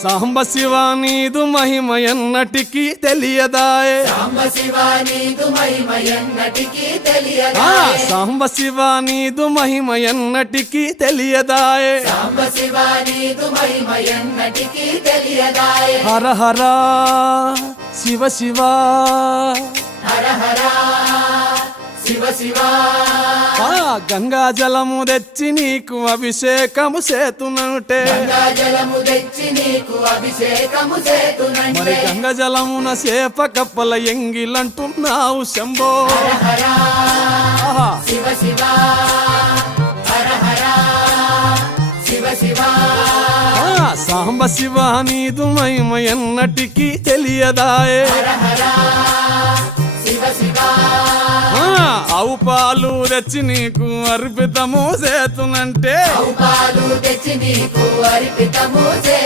సాంబ శివ నీదు మహిమ ఎన్నటికీ తెలియదాయే సాంబ శివ నీదు మహిమ ఎన్నటికీ తెలియదాయే సాంబ శివ నీదు మహిమ ఎన్నటికీ తెలియదాయే సాంబ శివ నీదు మహిమ ఎన్నటికీ తెలియదాయే హర హర శివ శివ హర హర శివ శివ గంగా జలము తెచ్చి నీకు అభిషేకము చేతునంటే గంగా జలము తెచ్చి నీకు అభిషేకము మరి చేతునంటే గంగ జలమున సేప కప్పల ఎంగిలంటున్నావు శంభో హర హర ఆహా. శివ శివ హర హర శివ శివ సాంబ శివ నీదు మహిమ ఎన్నటికీ తెలియదాయే హర హర శివ శివ ఆవు పాలు తెచ్చి నీకు అర్పితము చేతునంటే పాలు తెచ్చి నీకు అర్పితము